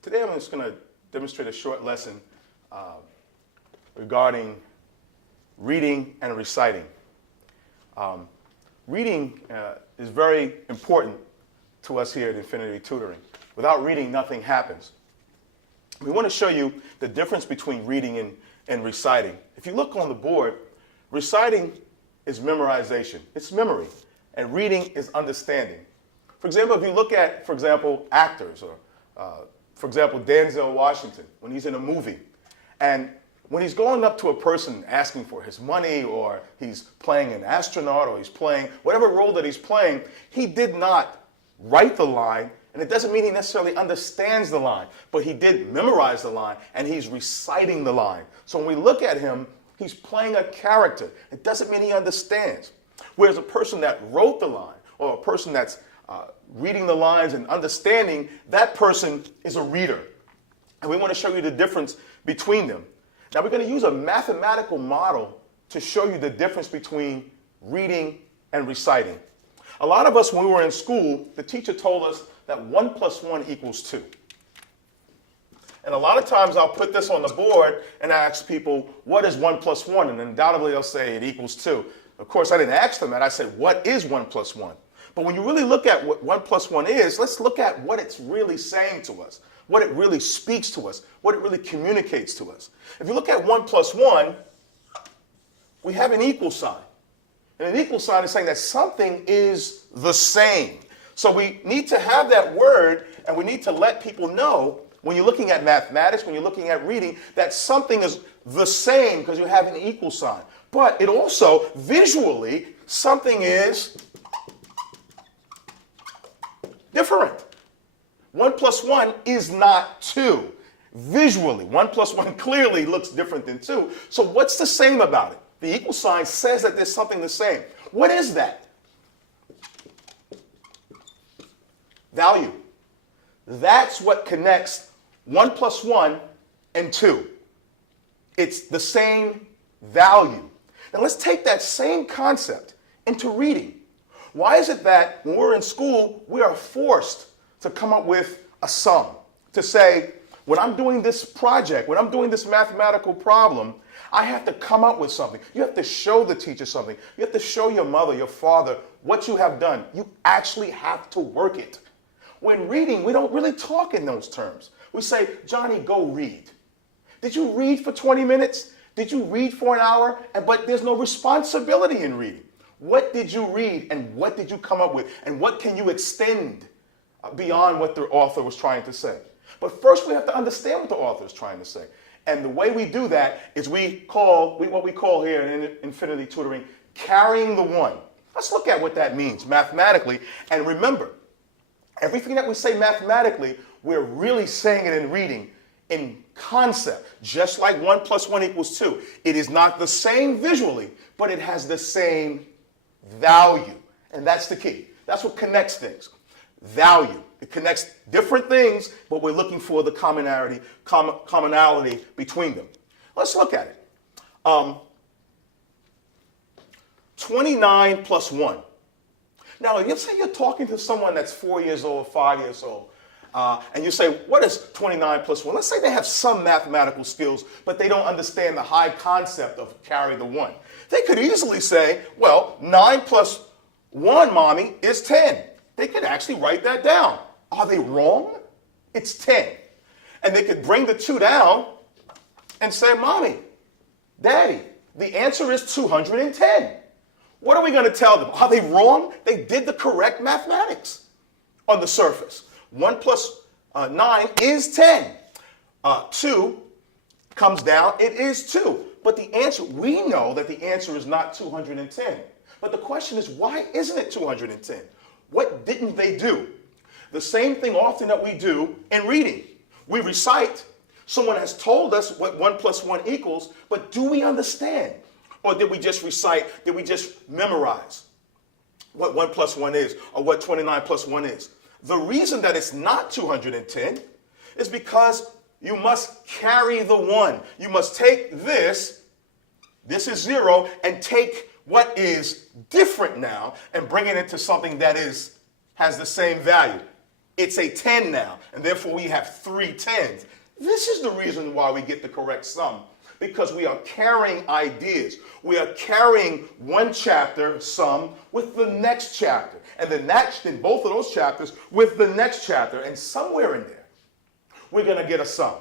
Today I'm just going to demonstrate a short lesson regarding reading and reciting. Reading is very important to us here at Infinity Tutoring. Without reading, nothing happens. We want to show you the difference between reading and reciting. If you look on the board, reciting is memorization. It's memory. And reading is understanding. For example, if you look at, for example, actors, or for example, Denzel Washington, when he's in a movie, and when he's going up to a person asking for his money, or he's playing an astronaut, or he's playing whatever role that he's playing, he did not write the line, and it doesn't mean he necessarily understands the line, but he did memorize the line, and he's reciting the line. So when we look at him, he's playing a character. It doesn't mean he understands. Whereas a person that wrote the line, or a person that's reading the lines and understanding, that person is a reader. And we want to show you the difference between them. Now we're going to use a mathematical model to show you the difference between reading and reciting. A lot of us, when we were in school, the teacher told us that 1 plus 1 equals 2. And a lot of times I'll put this on the board and ask people, what is 1 plus 1? And undoubtedly they'll say it equals 2. Of course, I didn't ask them that. I said, what is 1 plus 1? But when you really look at what 1 plus 1 is, let's look at what it's really saying to us, what it really speaks to us, what it really communicates to us. If you look at 1 plus 1, we have an equal sign. And an equal sign is saying that something is the same. So we need to have that word, and we need to let people know when you're looking at mathematics, when you're looking at reading, that something is the same because you have an equal sign. But it also, visually, something is different. 1 plus 1 is not 2. Visually, 1 plus 1 clearly looks different than 2. So what's the same about it? The equal sign says that there's something the same. What is that? Value. That's what connects 1 plus 1 and 2. It's the same value. Now let's take that same concept into reading. Why is it that when we're in school, we are forced to come up with a sum? To say, when I'm doing this project, when I'm doing this mathematical problem, I have to come up with something. You have to show the teacher something. You have to show your mother, your father, what you have done. You actually have to work it. When reading, we don't really talk in those terms. We say, Johnny, go read. Did you read for 20 minutes? Did you read for an hour? But there's no responsibility in reading. What did you read, and what did you come up with, and what can you extend beyond what the author was trying to say? But first we have to understand what the author is trying to say. And the way we do that is what we call here in Infinity Tutoring, carrying the one. Let's look at what that means mathematically. And remember, everything that we say mathematically, we're really saying it in reading in concept, just like 1 plus 1 equals 2. It is not the same visually, but it has the same value. And that's the key. That's what connects things. Value. It connects different things, but we're looking for the commonality between them. Let's look at it. 29 plus 1. Now, let's say you're talking to someone that's 4 years old, 5 years old, and you say, what is 29 plus 1? Let's say they have some mathematical skills, but they don't understand the high concept of carry the 1. They could easily say, well, 9 plus 1, mommy, is 10. They could actually write that down. Are they wrong? It's 10. And they could bring the 2 down and say, mommy, daddy, the answer is 210. What are we going to tell them? Are they wrong? They did the correct mathematics on the surface. 1 plus 9 is 10. 2 comes down, it is 2. But the answer, we know that the answer is not 210. But the question is, why isn't it 210? What didn't they do? The same thing often that we do in reading. We recite. Someone has told us what 1 plus 1 equals, but do we understand? Or did we just recite, did we just memorize what 1 plus 1 is, or what 29 plus 1 is? The reason that it's not 210 is because you must carry the 1. You must take this is 0, and take what is different now and bring it into something that has the same value. it's a 10 now, and therefore we have 3 10s. This is the reason why we get the correct sum, because we are carrying ideas. We are carrying one chapter sum with the next chapter, and then both of those chapters with the next chapter, and somewhere in there, we're going to get a sum.